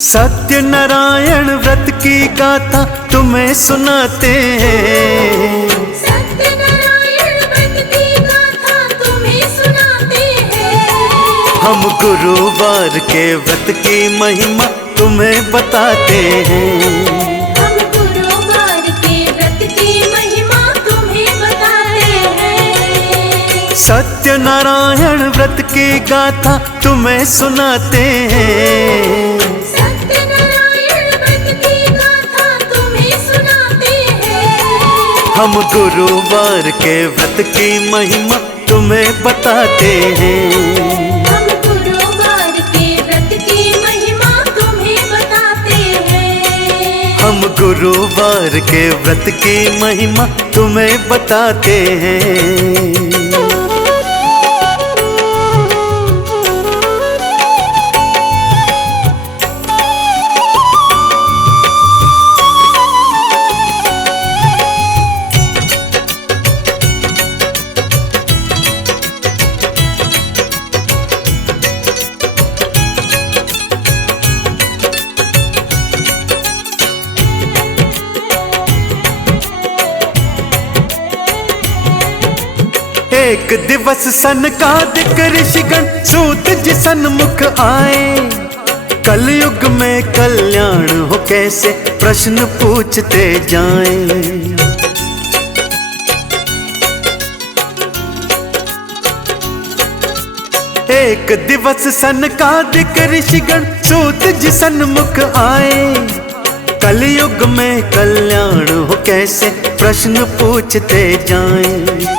सत्य नारायण व्रत की गाथा तुम्हें सुनाते हैं। सत्य नारायण व्रत की गाथा तुम्हें सुनाते हैं। हम गुरुवार के व्रत की महिमा तुम्हें बताते हैं। हम गुरुवार के व्रत की महिमा तुम्हें बताते हैं। सत्य नारायण व्रत की गाथा तुम्हें सुनाते हैं। हम गुरुवार के व्रत की महिमा तुम्हें बताते हैं। हम गुरुवार के व्रत की महिमा तुम्हें बताते हैं। हम गुरुवार के व्रत की महिमा तुम्हें बताते हैं। एक दिवस सनकादिक ऋषिगण सूत जी सन्मुख आए। कलयुग में कल्याण हो कैसे प्रश्न पूछते जाएं। एक दिवस सनकादिक ऋषिगण सूत जी सन्मुख आए। कलयुग में कल्याण हो कैसे प्रश्न पूछते जाएं।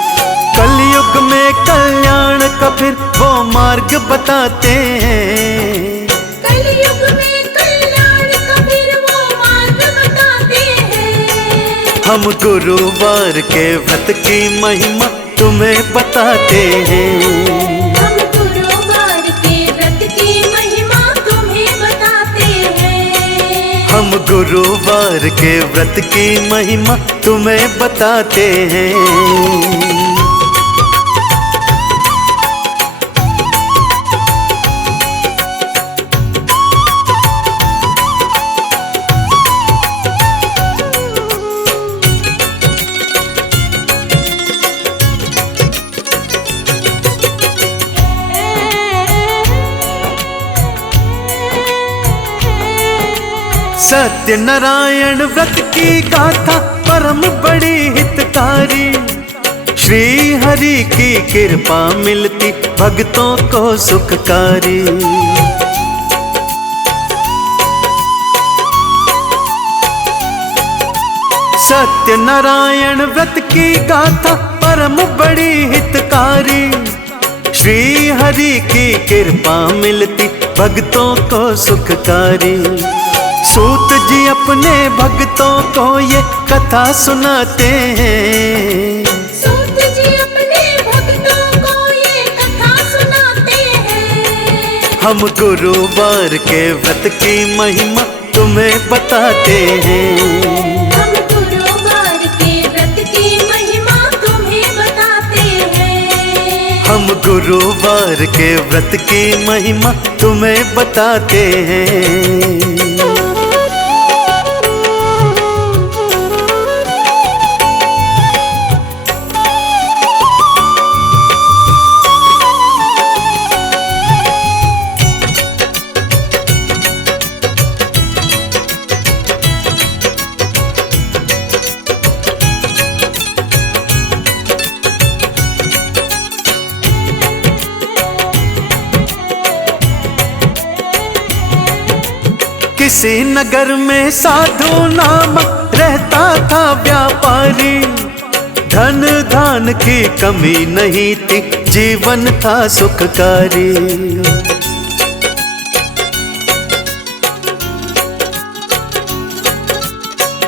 कलयुग में कल्याण का फिर वो मार्ग बताते हैं। कलयुग में कल्याण का फिर वो मार्ग बताते हैं। हम गुरुवार के व्रत की महिमा तुम्हें बताते हैं। हम गुरुवार के व्रत की महिमा तुम्हें बताते हैं। हम गुरुवार के व्रत की महिमा तुम्हें बताते हैं। सत्य नारायण व्रत की गाथा परम बड़ी हितकारी। श्री हरि की कृपा मिलती भक्तों को सुखकारी। सत्य नारायण व्रत की गाथा परम बड़ी हितकारी। श्री हरि की कृपा मिलती भक्तों को सुखकारी। सूत जी अपने भक्तों को ये कथा सुनाते हैं। सूत जी अपने भक्तों को ये कथा सुनाते हैं। हम गुरुवार के व्रत की महिमा तुम्हें बताते हैं। हम गुरुवार के व्रत की महिमा तुम्हें बताते हैं। हम गुरुवार के व्रत की महिमा तुम्हें बताते हैं। किसी नगर में साधु नाम रहता था व्यापारी। धन धान की कमी नहीं थी जीवन था सुखकारी।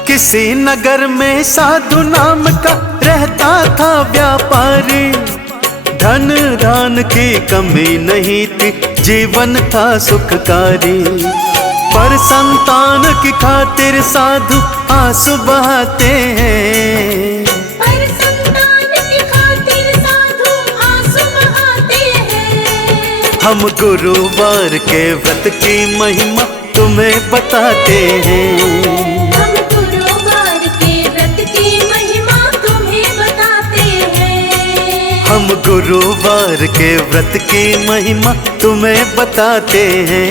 किसी नगर में साधु नाम का रहता था व्यापारी। धन धान की कमी नहीं थी जीवन था सुखकारी। पर संतान की खातिर साधु आंसू बहाते हैं। पर संतान की खातिर साधु आंसू बहाते हैं। हम गुरुवार के व्रत की महिमा तुम्हें बताते हैं। हम गुरुवार के व्रत की महिमा तुम्हें बताते हैं। हम गुरुवार के व्रत की महिमा तुम्हें बताते हैं।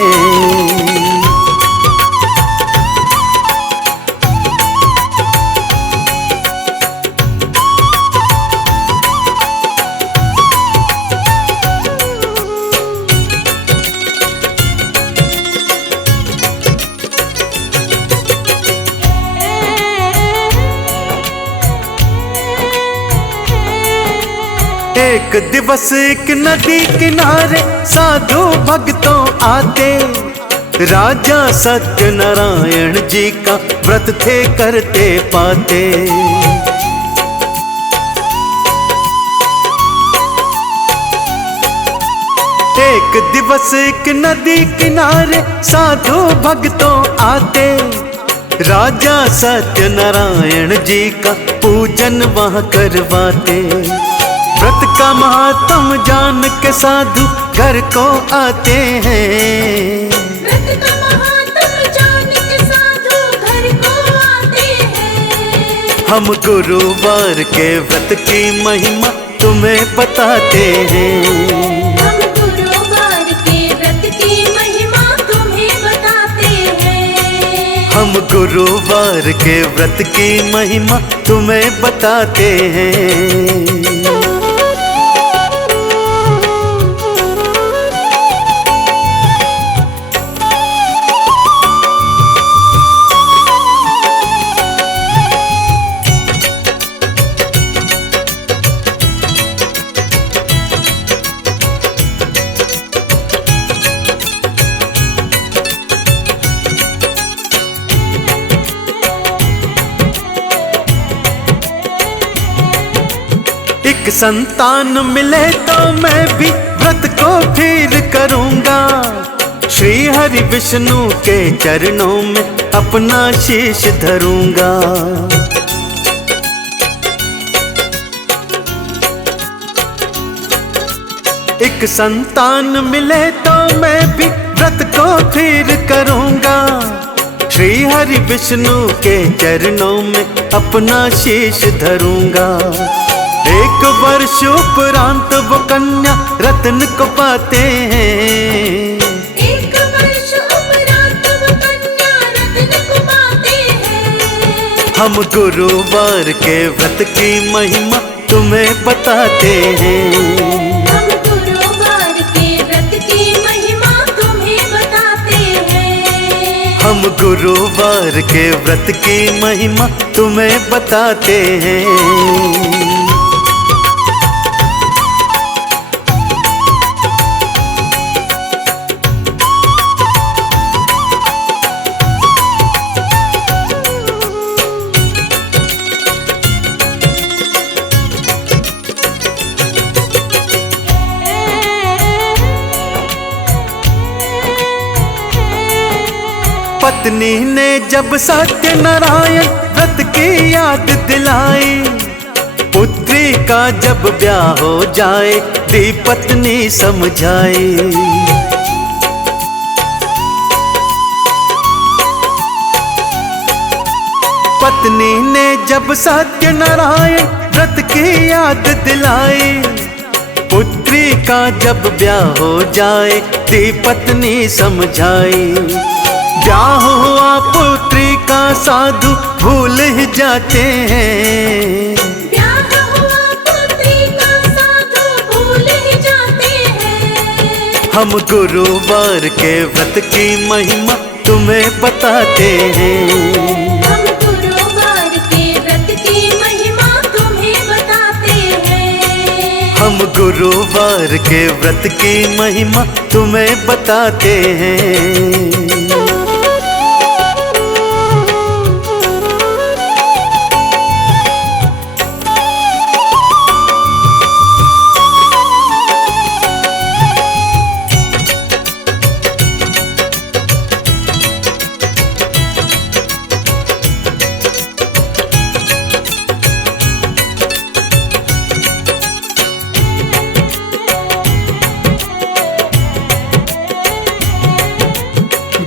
एक दिवस एक नदी किनारे साधु भक्तों आते, राजा सत्यनारायण जी का व्रत थे करते पाते। एक दिवस एक नदी किनारे साधु भक्तों आते, राजा सत्यनारायण जी का पूजन वहाँ करवाते। व्रत का महात्म जान के साधु घर को आते हैं। व्रत का महात्म जान के साधु घर को आते हैं। हम गुरुवार के व्रत की महिमा तुम्हें बताते हैं। हम गुरुवार के व्रत की महिमा तुम्हें बताते हैं। हम गुरुवार के व्रत की महिमा तुम्हें बताते हैं। एक संतान मिले तो मैं भी व्रत को फिर करूंगा, श्री हरि विष्णु के चरणों में अपना शीश धरूंगा। एक संतान मिले तो मैं भी व्रत को फिर करूंगा, श्री हरि विष्णु के चरणों में अपना शीश धरूंगा। एक वर्ष उपरांत वो कन्या रत्न को पाते हैं। एक वर्ष उपरांत वो कन्या रत्न को पाते हैं। हम गुरुवार के व्रत की महिमा तुम्हें बताते हैं। हम गुरुवार के व्रत की महिमा तुम्हें बताते हैं। हम गुरुवार के व्रत की महिमा तुम्हें बताते हैं। पत्नी ने जब सत्यनारायण व्रत की याद दिलाई, पुत्री का जब ब्याह हो जाए दी पत्नी समझाई। पत्नी ने जब सत्यनारायण व्रत की याद दिलाई, पुत्री का जब ब्याह हो जाए दी पत्नी समझाई। ब्याह हुआ पुत्री का साधु भूल ही जाते हैं। ब्याह हुआ पुत्री का साधु भूल ही जाते हैं। हम गुरुवार के व्रत की महिमा तुम्हें बताते हैं। हम गुरुवार के व्रत की महिमा तुम्हें बताते हैं। हम गुरुवार के व्रत की महिमा तुम्हें बताते हैं।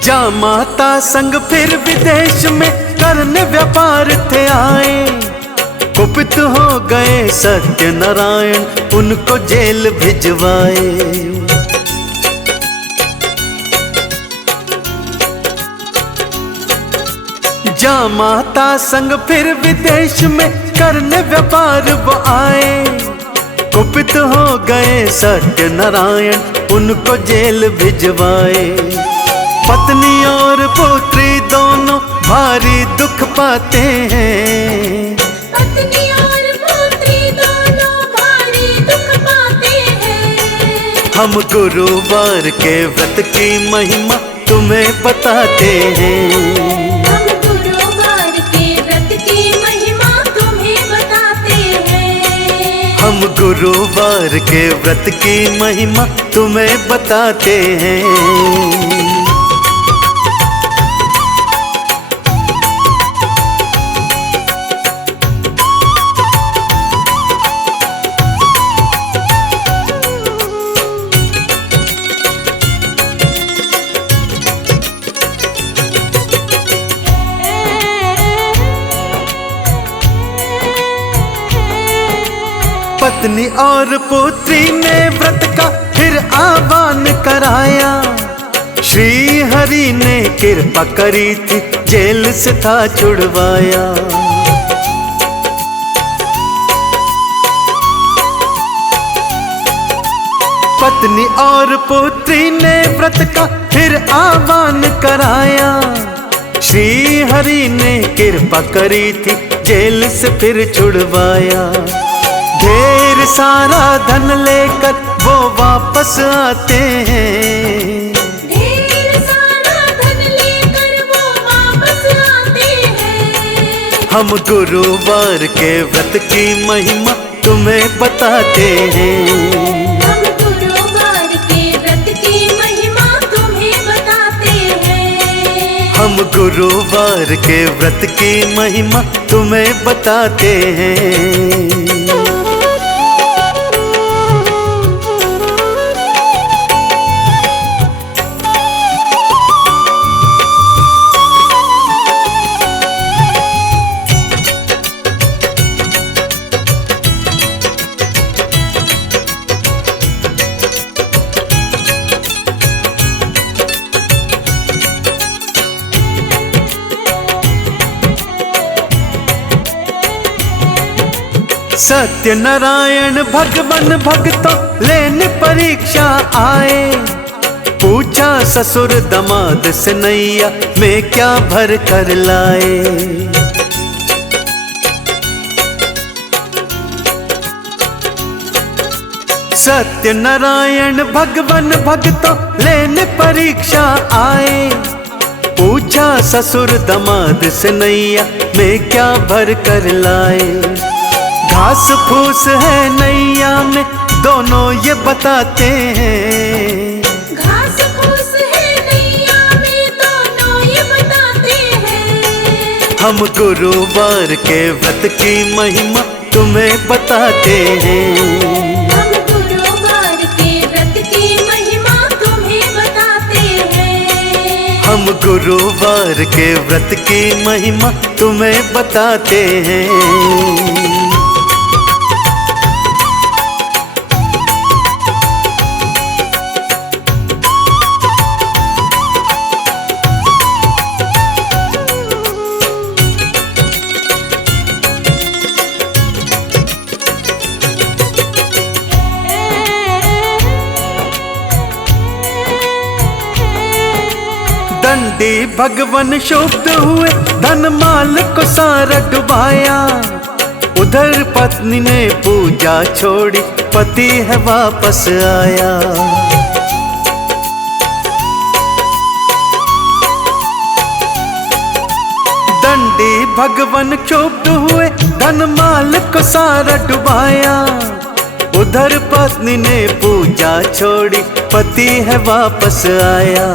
जा माता संग फिर विदेश में करने व्यापार थे आए, कुपित हो गए सत्यनारायण, उनको जेल भिजवाए। जा माता संग फिर विदेश में करने व्यापार वो आए, कुपित हो गए सत्यनारायण, उनको जेल भिजवाए। पत्नी और पुत्री दोनों भारी दुख पाते हैं, पत्नी और पुत्री दोनों भारी दुख पाते हैं। हम गुरुवार के व्रत की महिमा तुम्हें बताते हैं, हम गुरुवार के व्रत की महिमा तुम्हें बताते हैं। हम गुरुवार के व्रत की महिमा तुम्हें बताते हैं। पत्नी और पुत्री ने व्रत का फिर आह्वान कराया, श्री हरि ने कृपा करी थी, जेल से था छुड़वाया। पत्नी और पुत्री ने व्रत का फिर आह्वान कराया, श्री हरि ने कृपा करी थी, जेल से फिर छुड़वाया। ढेर सारा धन लेकर वो वापस आते हैं, ढेर सारा धन लेकर वो वापस आते हैं। हम गुरुवार के व्रत की महिमा तुम्हें बताते हैं, हम गुरुवार के व्रत की महिमा तुम्हें बताते हैं। हम गुरुवार के व्रत की महिमा तुम्हें बताते हैं। सत्यनारायण भगवान भक्तों लेने परीक्षा आए, पूछा ससुर दामाद से नैया में क्या भर कर लाए। सत्यनारायण भगवान भक्तों लेने परीक्षा आए, पूछा ससुर दामाद से नैया में क्या भर कर लाए। घास फूस है नैया में दोनों ये बताते हैं, घास फूस है नैया में दोनों ये बताते हैं। हम गुरुवार के व्रत की महिमा तुम्हें बताते हैं, हम गुरुवार के व्रत की महिमा तुम्हें बताते हैं। हम गुरुवार के व्रत की महिमा तुम्हें बताते हैं। दंडी भगवान क्षुब्ध हुए, धन माल को सारा डुबाया। उधर पत्नी ने पूजा छोड़ी, पति है वापस आया। दंडी भगवान क्षुब्ध हुए, धन माल को सारा डुबाया। उधर पत्नी ने पूजा छोड़ी, पति है वापस आया।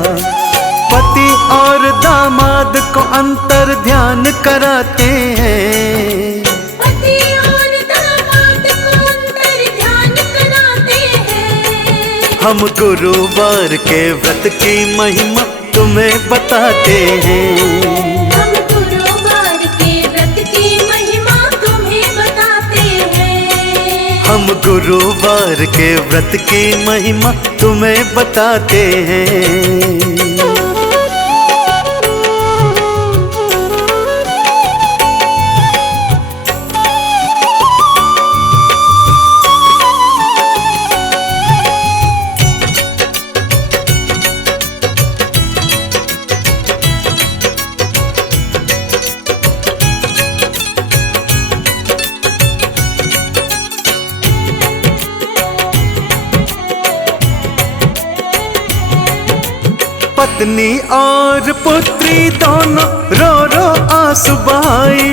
पति और दामाद को अंतर ध्यान कराते हैं, पति और दामाद को अंतर ध्यान कराते हैं। हम गुरुवार के व्रत की महिमा तुम्हें बताते हैं। हम गुरुवार के व्रत की महिमा तुम्हें बताते हैं। हम गुरुवार के व्रत की महिमा तुम्हें बताते हैं। पत्नी और पुत्री दोनों रो रो आंसू बहाए,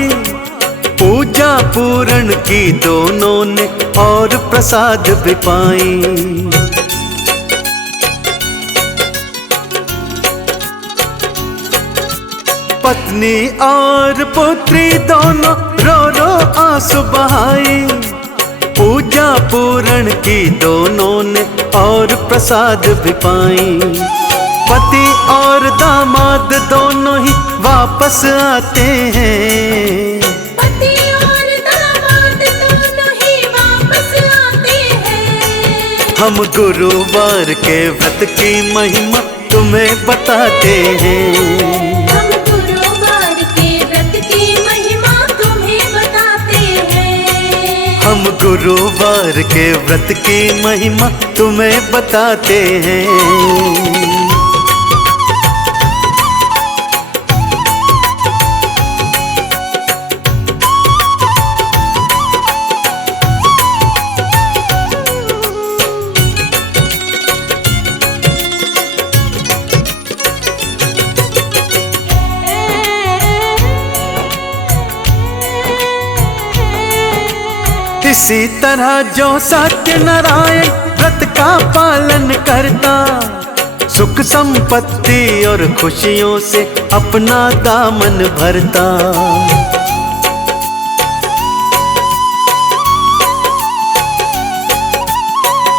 पूजा पूरण की दोनों ने और प्रसाद भी पाई। पत्नी और पुत्री दोनों रो रो आंसू बहाए, पूजा पूरण की दोनों ने और प्रसाद भी पाई। पति और दामाद दोनों ही वापस आते हैं। पति और दामाद दोनों ही वापस आते हैं। हम गुरुवार के व्रत की महिमा तुम्हें बताते हैं। हम गुरुवार के व्रत की महिमा तुम्हें बताते हैं। हम गुरुवार के व्रत की महिमा तुम्हें बताते हैं। इसी तरह जो सत्यनारायण व्रत का पालन करता, सुख संपत्ति और खुशियों से अपना दामन भरता।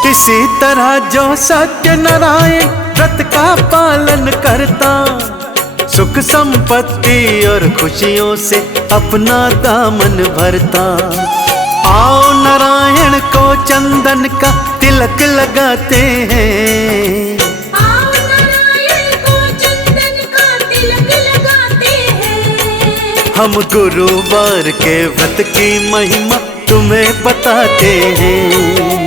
इसी तरह जो सत्यनारायण व्रत का पालन करता, सुख संपत्ति और खुशियों से अपना दामन भरता। आओ नारायण को चंदन का तिलक लगाते हैं। आओ नारायण को चंदन का तिलक लगाते हैं। हम गुरुवार के व्रत की महिमा तुम्हें बताते हैं।